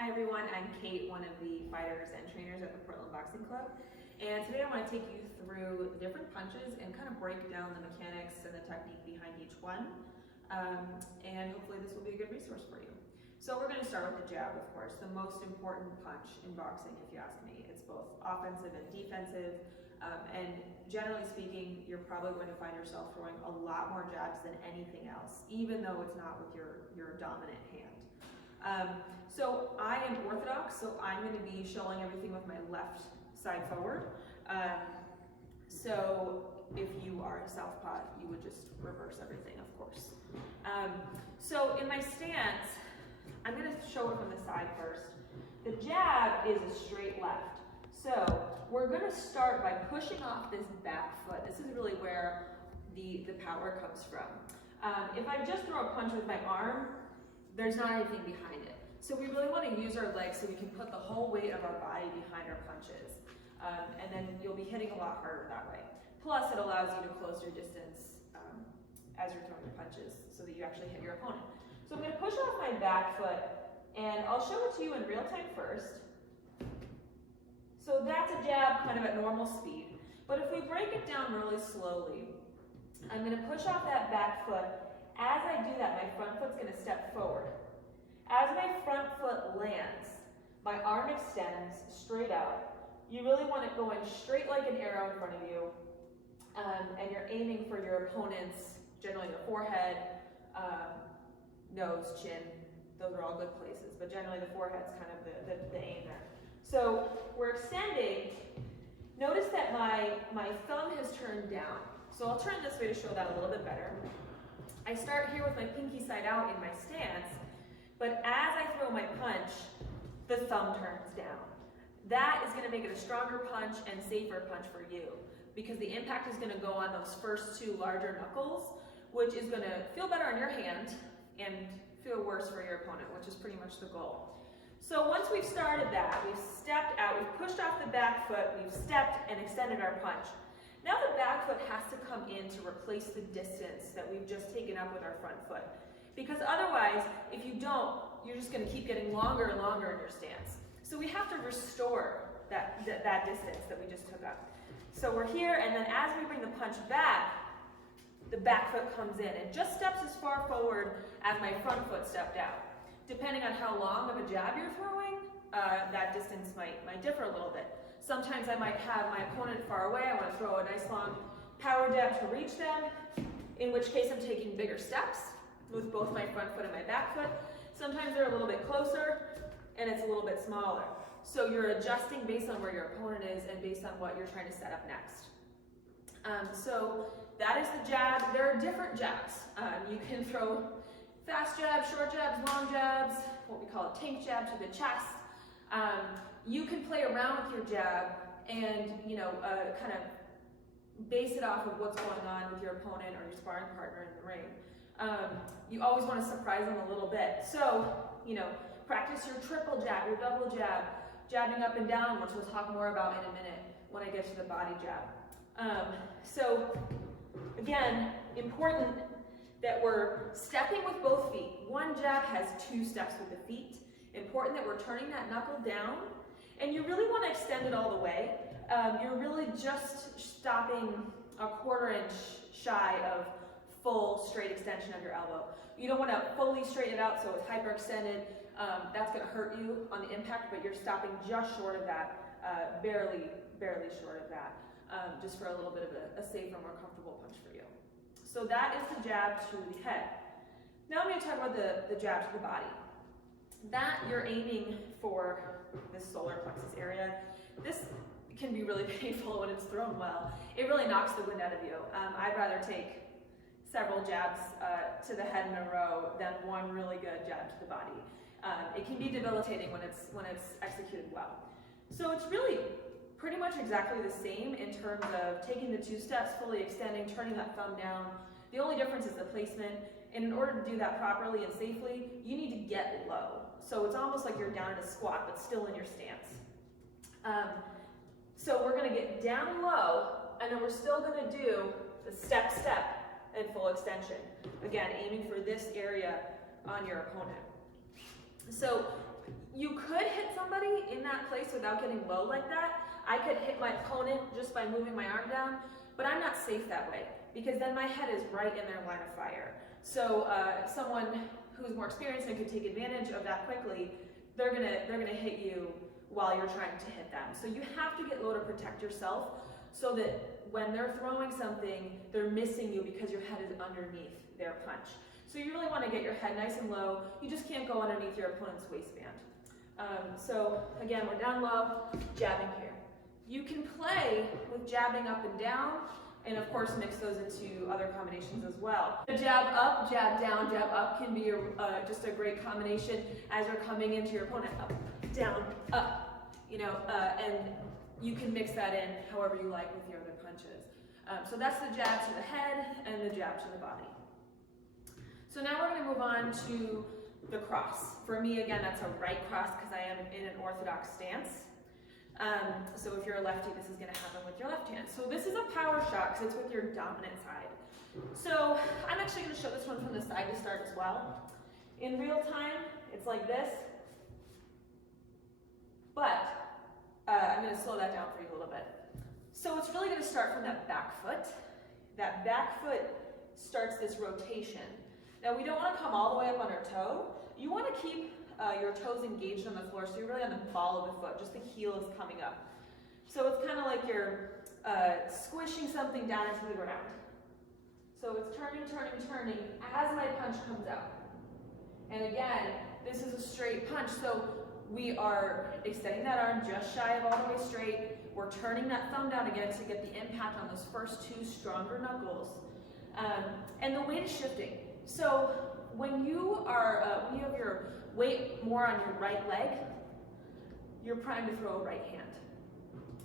Hi everyone, I'm Kate, one of the fighters and trainers at the Portland Boxing Club. And today I want to take you through the different punches and kind of break down the mechanics and the technique behind each one. And hopefully this will be a good resource for you. So we're going to start with the jab, of course, the most important punch in boxing, if you ask me. It's both offensive and defensive. And generally speaking, you're probably going to find yourself throwing a lot more jabs than anything else, even though it's not with your dominant hand. So I am orthodox, so I'm going to be showing everything with my left side forward. So if you are a southpaw, you would just reverse everything, of course. So in my stance, I'm going to show it from the side first. The jab is a straight left. So we're going to start by pushing off this back foot. This is really where the power comes from. If I just throw a punch with my arm, there's not anything behind it. So we really want to use our legs so we can put the whole weight of our body behind our punches. And then you'll be hitting a lot harder that way. Plus it allows you to close your distance as you're throwing your punches so that you actually hit your opponent. So I'm going to push off my back foot and I'll show it to you in real time first. So that's a jab kind of at normal speed. But if we break it down really slowly, I'm going to push off that back foot. As I do that, my front foot's going to step forward. As my front foot lands, my arm extends straight out. You really want it going straight like an arrow in front of you. And you're aiming for your opponent's, generally the forehead, nose, chin. Those are all good places, but generally the forehead's kind of the aim there. So we're extending. Notice that my thumb has turned down. So I'll turn this way to show that a little bit better. I start here with my pinky side out in my stance, but as I throw my punch, the thumb turns down. That is going to make it a stronger punch and safer punch for you because the impact is going to go on those first two larger knuckles, which is going to feel better on your hand and feel worse for your opponent, which is pretty much the goal. So once we've started that, we've stepped out, we've pushed off the back foot, we've stepped and extended our punch. Now the back foot has to come in to replace the distance that we've just taken up with our front foot. Because otherwise, if you don't, you're just going to keep getting longer and longer in your stance. So we have to restore that distance that we just took up. So we're here, and then as we bring the punch back, the back foot comes in and just steps as far forward as my front foot stepped out. Depending on how long of a jab you're throwing, that distance might differ a little bit. Sometimes I might have my opponent far away. I want to throw a nice long power jab to reach them, in which case I'm taking bigger steps with both my front foot and my back foot. Sometimes they're a little bit closer and it's a little bit smaller. So you're adjusting based on where your opponent is and based on what you're trying to set up next. So that is the jab. There are different jabs. You can throw fast jabs, short jabs, long jabs, what we call a tank jab to the chest. You can play around with your jab and kind of base it off of what's going on with your opponent or your sparring partner in the ring. You always want to surprise them a little bit. So, practice your triple jab, your double jab, jabbing up and down, which we'll talk more about in a minute when I get to the body jab. So, again, important that we're stepping with both feet. One jab has two steps with the feet. Important that we're turning that knuckle down, and you really want to extend it all the way. You're really just stopping a 1/4 inch shy of full straight extension of your elbow. You don't want to fully straighten it out so it's hyperextended. That's going to hurt you on the impact, but you're stopping just short of that, barely short of that, just for a little bit of a safer, more comfortable punch for you. So that is the jab to the head. Now I'm going to talk about the jab to the body. That you're aiming for this solar plexus area. This can be really painful when it's thrown well. It really knocks the wind out of you. I'd rather take several jabs to the head in a row than one really good jab to the body. It can be debilitating when it's executed well. So it's really pretty much exactly the same in terms of taking the two steps, fully extending, turning that thumb down. The only difference is the placement. And in order to do that properly and safely, you need to get low. So it's almost like you're down at a squat, but still in your stance. So we're going to get down low, and then we're still going to do the step, and full extension. Again, aiming for this area on your opponent. So You could hit somebody in that place without getting low like that. I could hit my opponent just by moving my arm down, but I'm not safe that way because then my head is right in their line of fire. So someone who's more experienced and could take advantage of that quickly, they're gonna hit you while you're trying to hit them. So you have to get low to protect yourself so that when they're throwing something, they're missing you because your head is underneath their punch. So you really want to get your head nice and low. You just can't go underneath your opponent's waistband. So again, we're down low, jabbing here. You can play with jabbing up and down, and of course mix those into other combinations as well. The jab up, jab down, jab up can be just a great combination as you're coming into your opponent. Up, down, up, and you can mix that in however you like with your other punches. So that's the jab to the head and the jab to the body. So now we're going to move on to the cross. For me, again, that's a right cross because I am in an orthodox stance. So if you're a lefty, this is going to happen with your left hand. So this is a power shot because it's with your dominant side. So I'm actually going to show this one from the side to start as well. In real time, it's like this. But I'm going to slow that down for you a little bit. So it's really going to start from that back foot. That back foot starts this rotation. Now we don't want to come all the way up on our toe. You want to keep your toes engaged on the floor, so you're really on the ball of the foot, just the heel is coming up. So it's kind of like you're squishing something down into the ground. So it's turning, turning, turning as my punch comes out. And again, this is a straight punch, so we are extending that arm just shy of all the way straight. We're turning that thumb down again to get the impact on those first two stronger knuckles. And the weight is shifting. So when you have your weight more on your right leg, you're primed to throw a right hand.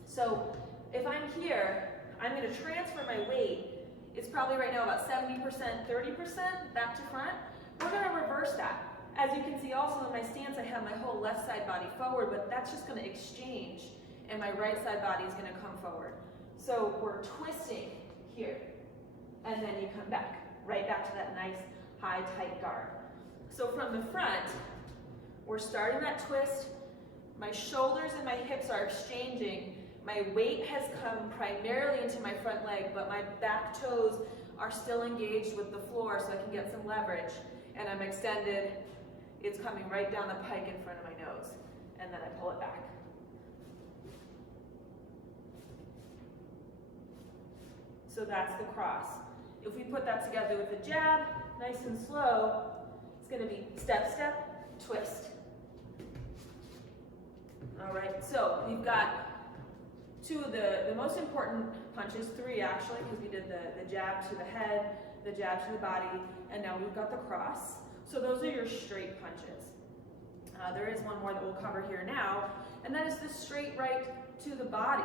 So if I'm here, I'm going to transfer my weight. It's probably right now about 70%, 30% back to front. We're going to reverse that. As you can see also in my stance, I have my whole left side body forward, but that's just going to exchange, and my right side body is going to come forward. So we're twisting here, and then you come back, right back to that nice high, tight guard. So from the front, we're starting that twist. My shoulders and my hips are exchanging. My weight has come primarily into my front leg, but my back toes are still engaged with the floor so I can get some leverage. And I'm extended. It's coming right down the pike in front of my nose. And then I pull it back. So that's the cross. If we put that together with the jab, nice and slow, it's going to be step, step, twist. All right, so we've got two of the most important punches, three actually, because we did the jab to the head, the jab to the body, and now we've got the cross. So those are your straight punches. There is one more that we'll cover here now, and that is the straight right to the body.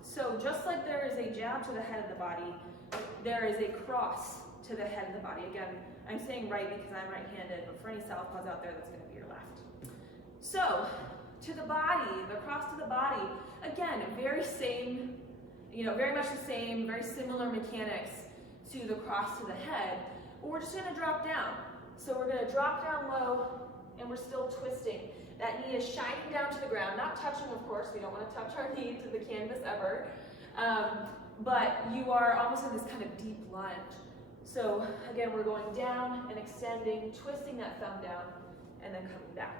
So just like there is a jab to the head of the body, there is a cross to the head of the body. Again, I'm saying right because I'm right-handed, but for any southpaws out there, that's going to be your left. So to the body, the cross to the body, again, very same, very much the same, very similar mechanics to the cross to the head, but we're just going to drop down. So we're going to drop down low, and we're still twisting. That knee is shining down to the ground, not touching, of course. We don't want to touch our knee to the canvas ever. But you are almost in this kind of deep lunge. So again, we're going down and extending, twisting that thumb down, and then coming back.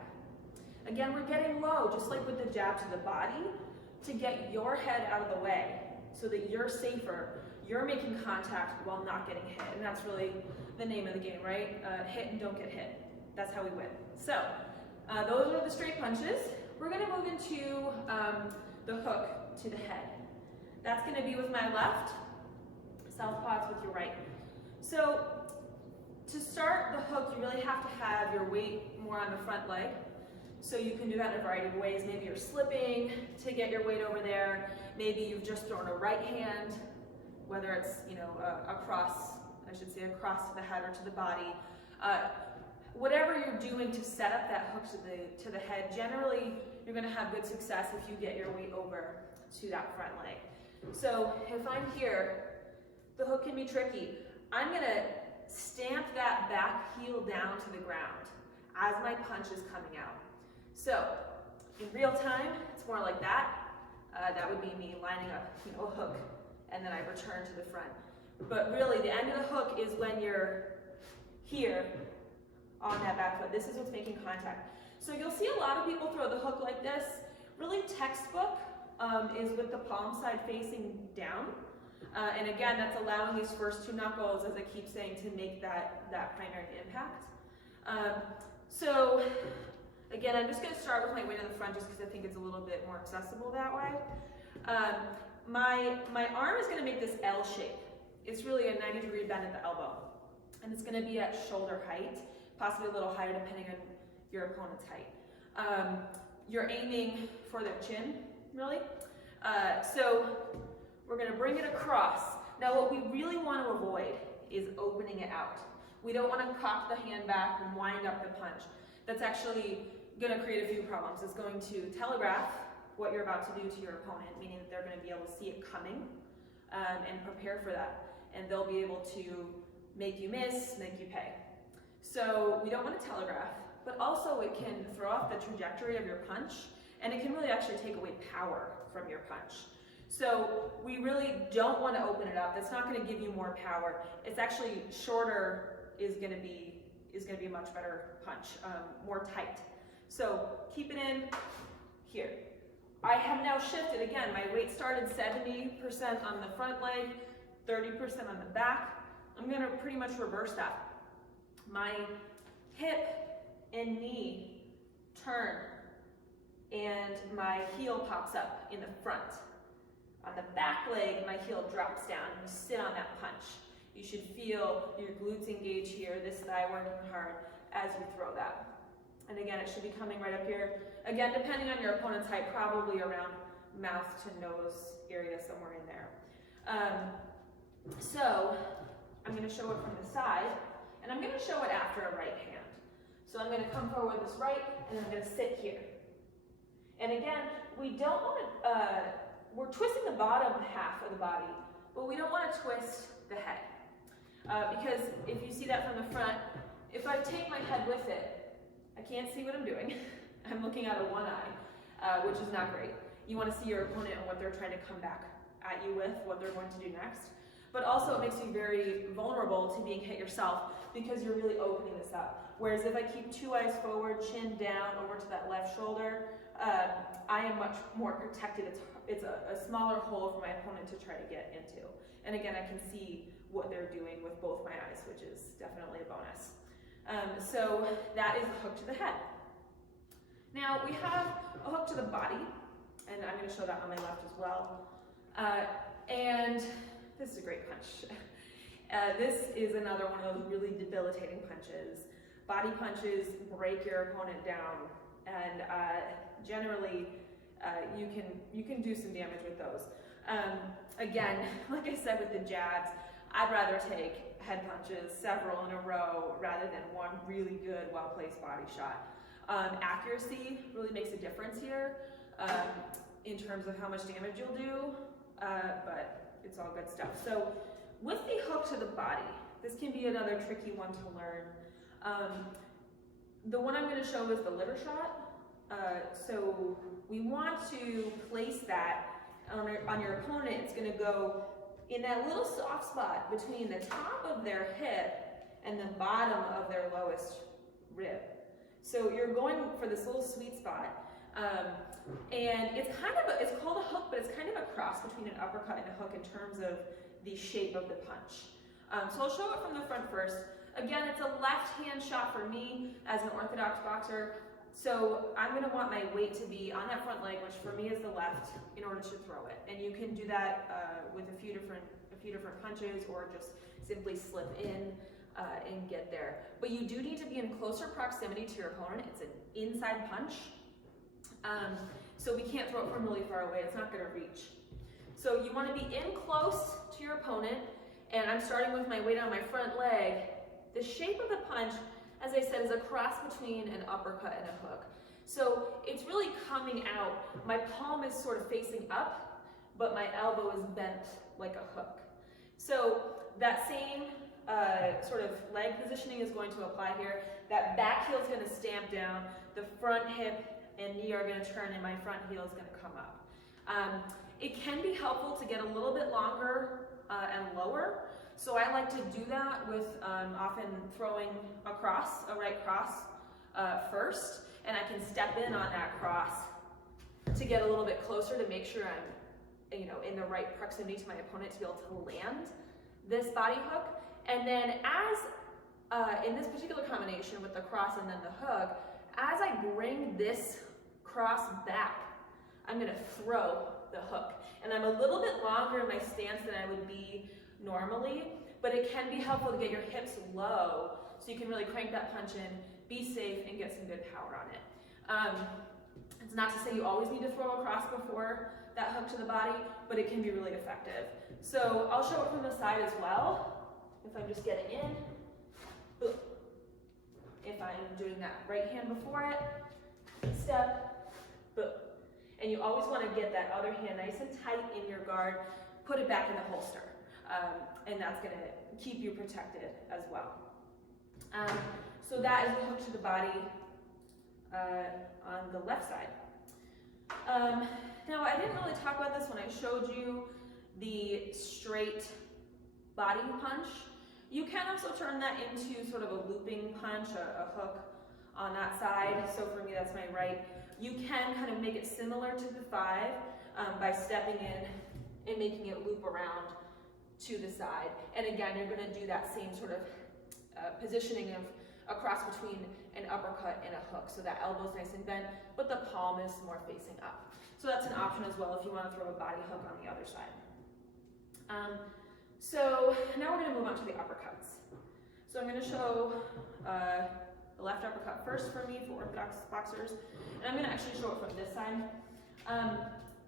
Again, we're getting low, just like with the jab to the body, to get your head out of the way so that you're safer. You're making contact while not getting hit. And that's really the name of the game, right? Hit and don't get hit. That's how we win. So those are the straight punches. We're going to move into the hook to the head. That's going to be with my left, southpaws with your right. So to start the hook, you really have to have your weight more on the front leg. So you can do that in a variety of ways. Maybe you're slipping to get your weight over there. Maybe you've just thrown a right hand, whether it's across to the head or to the body. Whatever you're doing to set up that hook to the head, generally you're going to have good success if you get your weight over to that front leg. So if I'm here, the hook can be tricky. I'm going to stamp that back heel down to the ground as my punch is coming out. So In real time, it's more like that. That would be me lining up, a hook, and then I return to the front. But really, the end of the hook is when you're here on that back foot. This is what's making contact. So you'll see a lot of people throw the hook like this. Really textbook is with the palm side facing down. And again, that's allowing these first two knuckles, as I keep saying, to make that primary impact. So again, I'm just going to start with my weight in the front just because I think it's a little bit more accessible that way. My arm is going to make this L shape. It's really a 90-degree bend at the elbow. And it's going to be at shoulder height, possibly a little higher depending on your opponent's height. You're aiming for their chin, really. So we're going to bring it across. Now what we really want to avoid is opening it out. We don't want to cock the hand back and wind up the punch. That's actually going to create a few problems. It's going to telegraph what you're about to do to your opponent, meaning that they're going to be able to see it coming and prepare for that. And they'll be able to make you miss, make you pay. So we don't want to telegraph, but also it can throw off the trajectory of your punch, and it can really actually take away power from your punch. So we really don't want to open it up. That's not going to give you more power. It's actually shorter is going to be a much better punch, more tight. So keep it in here. I have now shifted again. My weight started 70% on the front leg, 30% on the back. I'm going to pretty much reverse that. My hip and knee turn, and my heel pops up in the front. On the back leg, my heel drops down. You sit on that punch. You should feel your glutes engage here, this thigh working hard as you throw that. And again, it should be coming right up here. Again, depending on your opponent's height, probably around mouth to nose area, somewhere in there. So I'm going to show it from the side, and I'm going to show it after a right hand. So I'm going to come forward with this right, and I'm going to sit here. And again, we don't want to, we're twisting the bottom half of the body, but we don't want to twist the head. Because if you see that from the front, if I take my head with it, I can't see what I'm doing. I'm looking out of one eye, which is not great. You want to see your opponent and what they're trying to come back at you with, what they're going to do next. But also it makes you very vulnerable to being hit yourself because you're really opening this up. Whereas if I keep two eyes forward, chin down, over to that left shoulder, I am much more protected. It's a smaller hole for my opponent to try to get into. And again, I can see what they're doing with both my eyes, which is definitely a bonus. So that is a hook to the head. Now we have a hook to the body, and I'm going to show that on my left as well. And this is a great punch. This is another one of those really debilitating punches. Body punches break your opponent down, and generally you can do some damage with those. Again, like I said with the jabs, I'd rather take head punches, several in a row, rather than one really good, well-placed body shot. Accuracy really makes a difference here in terms of how much damage you'll do, but it's all good stuff. So with the hook to the body, this can be another tricky one to learn. The one I'm going to show is the liver shot. So we want to place that on your opponent. It's going to go in that little soft spot between the top of their hip and the bottom of their lowest rib. So you're going for this little sweet spot. And it's called a hook, but it's kind of a cross between an uppercut and a hook in terms of the shape of the punch. So I'll show it from the front first. Again, it's a left hand shot for me as an orthodox boxer. So I'm going to want my weight to be on that front leg, which for me is the left, in order to throw it. And you can do that with a few different punches, or just simply slip in and get there. But you do need to be in closer proximity to your opponent. It's an inside punch. So we can't throw it from really far away. It's not going to reach. So you want to be in close to your opponent, and I'm starting with my weight on my front leg. The shape of the punch, as I said, is a cross between an uppercut and a hook. So it's really coming out. My palm is sort of facing up, but my elbow is bent like a hook. So that same sort of leg positioning is going to apply here. That back heel is going to stamp down. The front hip and knee are gonna turn and my front heel is gonna come up. It can be helpful to get a little bit longer and lower. So I like to do that with often throwing a cross, a right cross first, and I can step in on that cross to get a little bit closer to make sure I'm, you know, in the right proximity to my opponent to be able to land this body hook. And then in this particular combination with the cross and then the hook, as I bring this cross back, I'm gonna throw the hook. And I'm a little bit longer in my stance than I would be normally, but it can be helpful to get your hips low so you can really crank that punch in, be safe, and get some good power on it. It's not to say you always need to throw a cross before that hook to the body, but it can be really effective. So I'll show it from the side as well. If I'm just getting in, boom. If I'm doing that right hand before it, step, boom. And you always want to get that other hand nice and tight in your guard, put it back in the holster. And that's going to keep you protected as well. So that is the hook to the body on the left side. Now I didn't really talk about this when I showed you the straight body punch. You can also turn that into sort of a looping punch, a hook on that side. So for me, that's my right. You can kind of make it similar to the 5 by stepping in and making it loop around to the side. And again, you're going to do that same sort of positioning of a cross between an uppercut and a hook. So that elbow's nice and bent, but the palm is more facing up. So that's an option as well if you want to throw a body hook on the other side. So now we're going to move on to the uppercuts. So I'm going to show the left uppercut first for me for Orthodox boxers, and I'm going to actually show it from this side.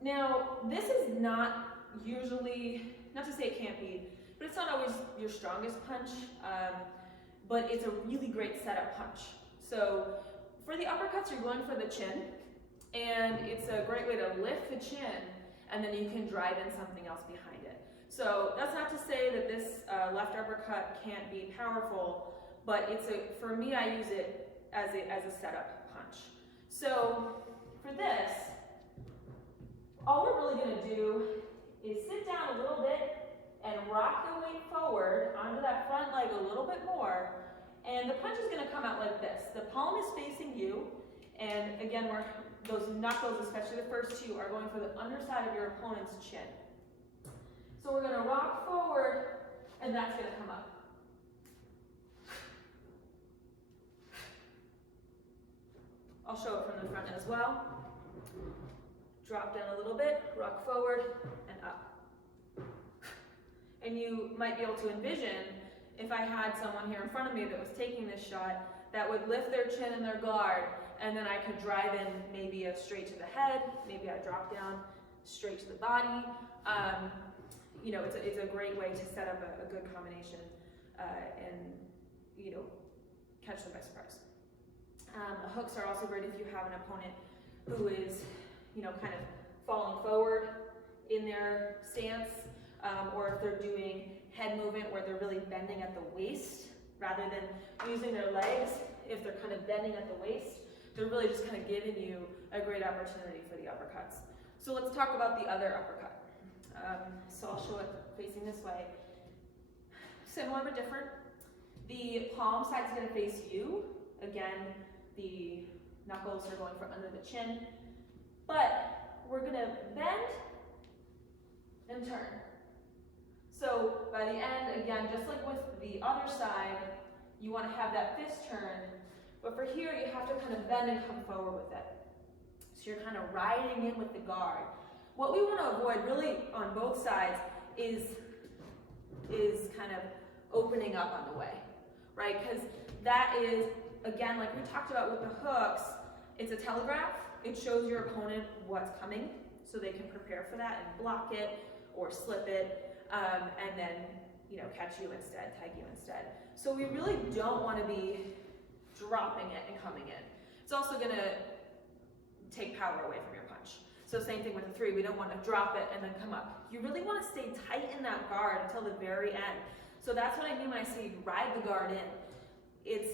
Now, this is not usually, not to say it can't be, but it's not always your strongest punch, but it's a really great setup punch. So for the uppercuts, you're going for the chin, and it's a great way to lift the chin, and then you can drive in something else behind it. So that's not to say that this left uppercut can't be powerful, but for me, I use it as a setup punch. So for this, all we're really going to do is sit down a little bit and rock the weight forward onto that front leg a little bit more, and the punch is going to come out like this. The palm is facing you, and again, those knuckles, especially the first 2, are going for the underside of your opponent's chin. So we're going to rock forward, and that's going to come up. I'll show it from the front as well. Drop down a little bit, rock forward, and up. And you might be able to envision if I had someone here in front of me that was taking this shot that would lift their chin and their guard, and then I could drive in maybe a straight to the head, maybe I drop down straight to the body. You know, it's a great way to set up a good combination and, you know, catch them by surprise. Hooks are also great if you have an opponent who is, you know, kind of falling forward in their stance, or if they're doing head movement where they're really bending at the waist rather than using their legs. If they're kind of bending at the waist, they're really just kind of giving you a great opportunity for the uppercuts. So let's talk about the other uppercut. So I'll show it facing this way. Similar but different. The palm side is going to face you. Again, the knuckles are going for under the chin. But we're going to bend and turn. So by the end, again, just like with the other side, you want to have that fist turn. But for here, you have to kind of bend and come forward with it. So you're kind of riding in with the guard. What we want to avoid really on both sides is kind of opening up on the way, right? Because that is, again, like we talked about with the hooks, it's a telegraph. It shows your opponent what's coming so they can prepare for that and block it or slip it, and then, you know, catch you instead, tag you instead. So we really don't want to be dropping it and coming in. It's also going to take power away from your punch. So same thing with the 3, we don't want to drop it and then come up. You really want to stay tight in that guard until the very end. So that's what I mean when I say ride the guard in. It's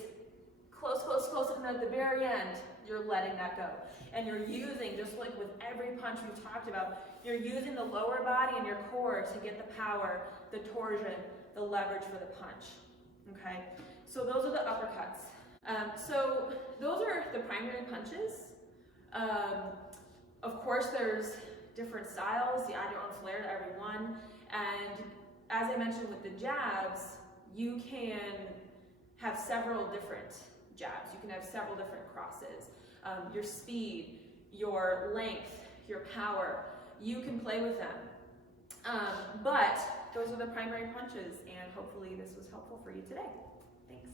close, close, close, and then at the very end, you're letting that go. And you're using, just like with every punch we've talked about, you're using the lower body and your core to get the power, the torsion, the leverage for the punch, okay? So those are the uppercuts. So those are the primary punches. Of course, there's different styles. You add your own flair to every one. And as I mentioned with the jabs, you can have several different jabs. You can have several different crosses. Your speed, your length, your power, you can play with them. But those are the primary punches, and hopefully this was helpful for you today. Thanks.